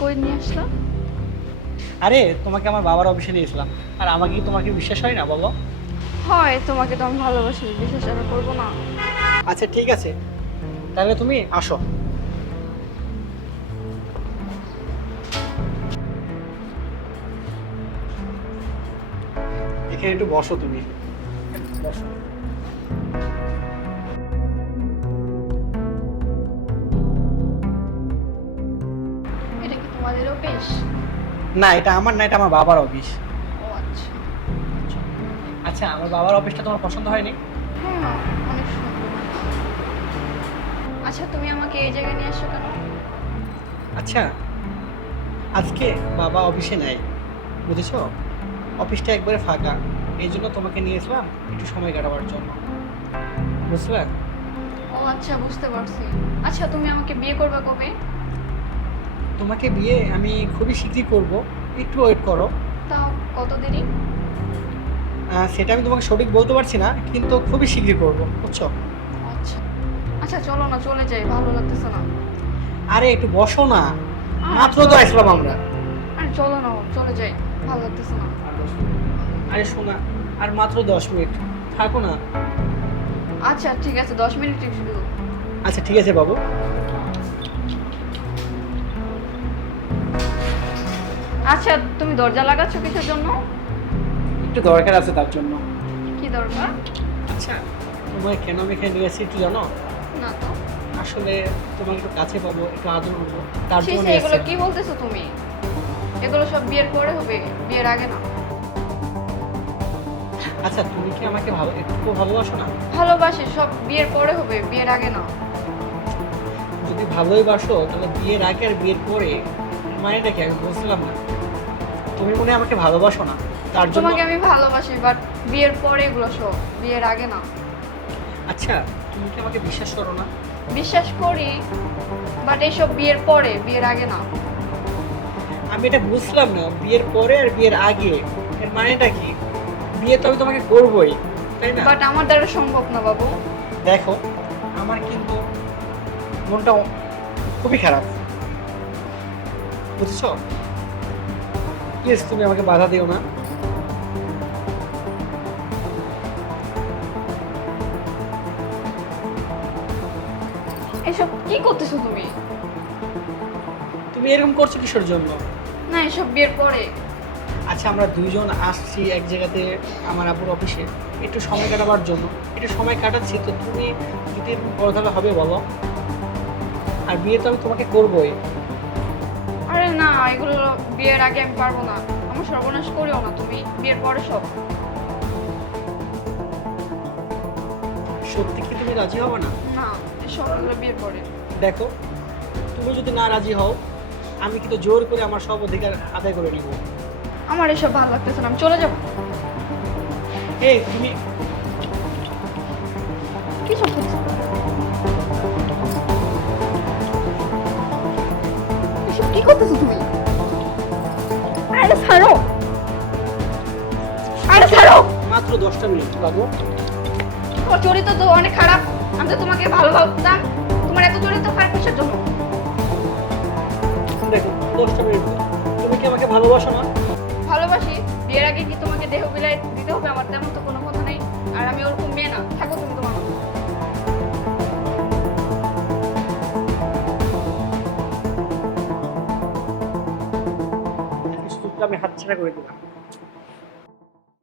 কই নিয়ে আসলা আরে তোমাকে আমার বাবার অফিসে নিয়েছিলাম আর আমাকে কি তোমার কি বিশ্বাস হয় না বলো? হয় তোমাকে তো আমি ভালোবাসি বিশ্বাস আর করব না। আচ্ছা ঠিক আছে। তাহলে তুমি আসো। এখানে একটু বসো তুমি। বসো। তোমাদের অফিস না এটা আমার না এটা আমার বাবার অফিস ও আচ্ছা। আচ্ছা আমার বাবার অফিসটা তোমার পছন্দ হয়নি? হ্যাঁ অনেক সুন্দর। আচ্ছা তুমি আমাকে এই জায়গায় নিয়ে আসছো কেন? আচ্ছা আজকে বাবা অফিসে নাই বুঝেছ? অফিসটা একবারে ফাঁকা এই জন্য তোমাকে নিয়েছিলাম একটু সময় কাটাবার জন্য। বুঝলে? ও আচ্ছা বুঝতে পারছি। আচ্ছা তুমি আমাকে বিয়ে করবে কবে? তোমাকে বিয়ে আমি খুবই শীঘ্রই করব। একটু ওয়েট করো। তাও কত দেরি? সেটা আমি তোমাকে সঠিক বলতে পারছি না কিন্তু খুবই শীঘ্রই করব বুঝছ? আচ্ছা। আচ্ছা চলো না চলে যাই ভালো লাগতেছে না। আরে একটু বসো না। মাত্র তো। আসলাম আমরা। আরে চলো না চলে যাই ভালো লাগতেছে না। আরে শোনা আর মাত্র দশ মিনিট। থাকো না। আচ্ছা ঠিক আছে দশ মিনিট শুধু আচ্ছা ঠিক আছে বাবু। আচ্ছা তুমি দরজা লাগাচ্ছ কিসের জন্য? একটু দরকার আছে তার জন্য। কি দরকার? আচ্ছা তোমায় কেন আমি এখানে নিয়ে আসছি একটু জানো? না তো। আসলে তোমাকে একটু কাছে পাবো একটু আদর করব তার জন্য এগুলো কি বলতেছো তুমি? এগুলো সব বিয়ের পরে হবে বিয়ের আগে না। আচ্ছা তুমি কি আমাকে ভালো একটু ভালোবাসো না? ভালোবাসি সব বিয়ের পরে হবে বিয়ের আগে না। যদি ভালোই বাসো তাহলে বিয়ের আগে আর বিয়ের পরে মানেটা কি আমি বুঝলাম না। তুমি মনে আমাকে ভালোবাসো না। তার জন্য তোমাকে আমি ভালোবাসি বাট বিয়ের পরে এগুলো সব বিয়ের আগে না। আচ্ছা তুমি কি আমাকে বিশ্বাস করো না? বিশ্বাস করি বাট এইসব বিয়ের পরে বিয়ের আগে না। আমি এটা বুঝলাম না বিয়ের পরে আর বিয়ের আগে। এর মানেটা কি? বিয়ে তো আমি তোমাকে করবোই তাই না? বাট আমার দ্বারা সম্ভব না বাবু। দেখো আমার কিন্তু মনটা খুবই খারাপ। বুঝছ? প্লিজ তুমি আমাকে বাধা দিও না। এসব কি করতেছো তুমি? তুমি এরকম করছ কিসের জন্য? না এসব বিয়ের পরে। আচ্ছা আমরা দুইজন আসছি এক জায়গাতে আমার আপুর অফিসে। একটু সময় কাটাবার জন্য। একটু সময় কাটাচ্ছি তো তুমি যদি করো তাহলে হবে বলো। আর বিয়ে তো আমি তোমাকে করবোই। আরে না এগুলো বিয়ের আগে আমি পারব না। আমার সর্বনাশ করিও না তুমি বিয়ের পরে সব সত্যি কি তুমি রাজি হবে না? না বিয়ের পরে। দেখো তুমি যদি না রাজি হও আমি কিন্তু জোর করে আমার সব অধিকার আদায় করে নিব। আমার এসব ভালো লাগতেছে না আমি চলে যাব। এই তুমি কি সব করছ? করতেছো তুমি? আরে ছাড়ো। আরে ছাড়ো। মাত্র দশটা মিনিট বাবু। তোমার চরিত্র তো অনেক খারাপ। আমি তো তোমাকে ভালো ভাবতাম তোমার এত চরিত্র খারাপ কিসের জন্য? দেখো দশটা মিনিট। তুমি কি আমাকে ভালোবাসো না? ভালোবাসি। বিয়ের আগে কি তোমাকে দেহ বিলাই দিতে হবে? আমার তেমন তো কোনো কথা নেই। আর আমি ওরকম মেয়ে না। থাকো তুমি আমি হাতছাড়া করে দিলাম।